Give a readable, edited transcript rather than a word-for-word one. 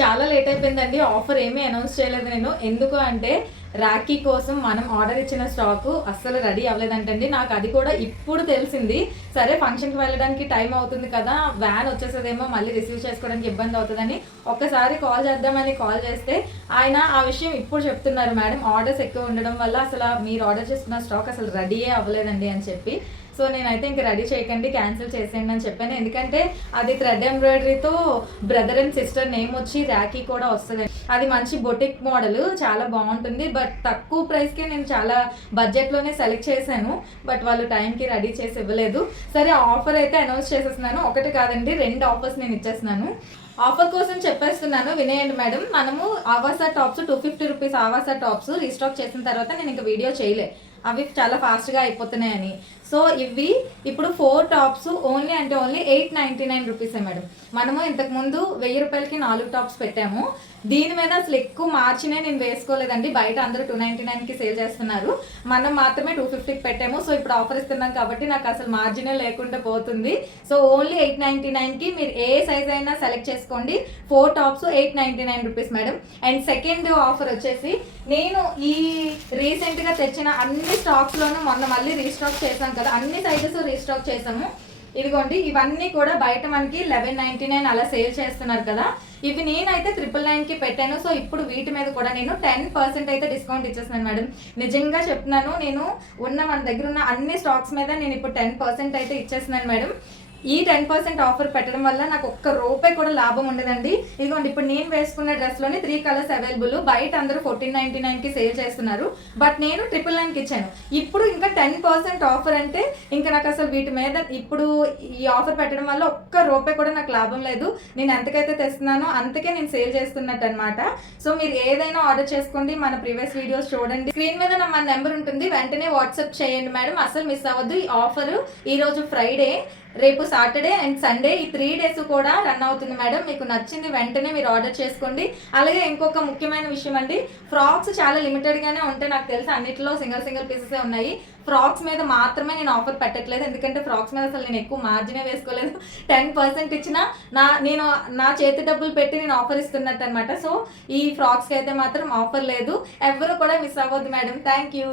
చాలా లేట్ అయిపోయిందండి. ఆఫర్ ఏమీ అనౌన్స్ చేయలేదు నేను. ఎందుకు అంటే రాఖీ కోసం మనం ఆర్డర్ ఇచ్చిన స్టాకు అస్సలు రెడీ అవ్వలేదంటండి. నాకు అది కూడా ఇప్పుడు తెలిసింది. సరే ఫంక్షన్కి వెళ్ళడానికి టైం అవుతుంది కదా, వ్యాన్ వచ్చేసేదేమో, మళ్ళీ రిసీవ్ చేసుకోవడానికి ఇబ్బంది అవుతుందని ఒక్కసారి కాల్ చేద్దామని కాల్ చేస్తే ఆయన ఆ విషయం ఇప్పుడు చెప్తున్నారు. మేడం ఆర్డర్స్ ఎక్కువ ఉండడం వల్ల అసలు మీరు ఆర్డర్ చేసుకున్న స్టాక్ అసలు రెడీయే అవ్వలేదండి అని చెప్పి. సో నేనైతే ఇంక రెడీ చేయకండి, క్యాన్సిల్ చేసేయండి అని చెప్పాను. ఎందుకంటే అది థ్రెడ్ ఎంబ్రాయిడరీతో బ్రదర్ అండ్ సిస్టర్ నేమ్ వచ్చి రాఖీ కూడా వస్తుంది. అది మంచి బొటిక్ మోడల్, చాలా బాగుంటుంది. బట్ తక్కువ ప్రైస్కే నేను చాలా బడ్జెట్లోనే సెలెక్ట్ చేశాను. బట్ వాళ్ళు టైంకి రెడీ చేసి ఇవ్వలేదు. సరే ఆఫర్ అయితే అనౌన్స్ చేసేస్తున్నాను. ఒకటి కాదండి, 2 ఆఫర్స్ నేను ఇచ్చేస్తున్నాను. ఆఫర్ కోసం చెప్పేస్తున్నాను, వినేయండి మేడం. మనము Avaasa tops 250 rupees Avaasa tops restock చేసిన తర్వాత నేను ఇంకా వీడియో చేయలే, అవి చాలా ఫాస్ట్గా అయిపోతున్నాయని. సో ఇవి ఇప్పుడు 4 టాప్స్ ఓన్లీ అంటే ఓన్లీ 899 రూపీసే మేడం. మనము ఇంతకుముందు 1000 రూపాయలకి 4 టాప్స్ పెట్టాము. దీని మీద అసలు ఎక్కువ మార్చినే నేను వేసుకోలేదండి. బయట అందరూ 299కి సేల్ చేస్తున్నారు, మనం మాత్రమే 250కి పెట్టాము. సో ఇప్పుడు ఆఫర్ ఇస్తున్నాం కాబట్టి నాకు అసలు మార్జినే లేకుండా పోతుంది. సో ఓన్లీ 899కి మీరు ఏ సైజ్ అయినా సెలెక్ట్ చేసుకోండి. 4 tops 899 rupees madam. And second offer వచ్చేసి, నేను ఈ రీసెంట్గా తెచ్చిన అన్ని స్టాక్స్లోనూ మొన్న మళ్ళీ రీస్టాక్ చేశాను కదా, అన్ని సైజెస్ రీస్టాక్ చేసాము. ఇదిగోండి, ఇవన్నీ కూడా బయట మనకి 1199 అలా సేల్ చేస్తున్నారు కదా, ఇవి నేనైతే 999కి పెట్టాను. సో ఇప్పుడు వీటి మీద కూడా నేను 10% అయితే డిస్కౌంట్ ఇచ్చేస్తున్నాను మేడం. నిజంగా చెప్తున్నాను, నేను మన దగ్గర ఉన్న అన్ని స్టాక్స్ మీద నేను ఇప్పుడు 10% అయితే ఇచ్చేస్తున్నాను మేడం. ఈ 10% ఆఫర్ పెట్టడం వల్ల నాకు ఒక్క రూపాయి కూడా లాభం ఉండదండి. ఇదిగోండి, ఇప్పుడు నేను వేసుకున్న డ్రెస్లోని 3 కలర్స్ అవైలబుల్. బయట అందరూ 1499కి సేల్ చేస్తున్నారు, బట్ నేను 999కి ఇచ్చాను. ఇప్పుడు ఇంకా 10% ఆఫర్ అంటే ఇంకా నాకు అసలు వీటి మీద ఇప్పుడు ఈ ఆఫర్ పెట్టడం వల్ల ఒక్క రూపాయి కూడా నాకు లాభం లేదు. నేను ఎంతకైతే తెస్తున్నానో అంతకే నేను సేల్ చేస్తున్నట్టు అనమాట. సో మీరు ఏదైనా ఆర్డర్ చేసుకోండి, మన ప్రీవియస్ వీడియోస్ చూడండి. స్క్రీన్ మీద మన నెంబర్ ఉంటుంది, వెంటనే వాట్సాప్ చేయండి మేడం. అసలు మిస్ అవ్వద్దు. ఈ ఆఫర్ ఈరోజు ఫ్రైడే, రేపు సాటర్డే అండ్ సండే, ఈ 3 డేస్ కూడా రన్ అవుతుంది మేడం. మీకు నచ్చింది వెంటనే మీరు ఆర్డర్ చేసుకోండి. అలాగే ఇంకొక ముఖ్యమైన విషయం అండి, ఫ్రాక్స్ చాలా లిమిటెడ్గానే ఉంటాయి నాకు తెలుసు. అన్నిటిలో సింగిల్ పీసెసే ఉన్నాయి. ఫ్రాక్స్ మీద మాత్రమే నేను ఆఫర్ పెట్టట్లేదు, ఎందుకంటే ఫ్రాక్స్ మీద అసలు నేను ఎక్కువ మార్జినే వేసుకోలేదు. 10% ఇచ్చిన నేను నా చేతి డబ్బులు పెట్టి నేను ఆఫర్ ఇస్తున్నట్టు అనమాట. సో ఈ ఫ్రాక్స్కి అయితే మాత్రం ఆఫర్ లేదు. ఎవరు కూడా మిస్ అవ్వద్దు మేడం. Thank you.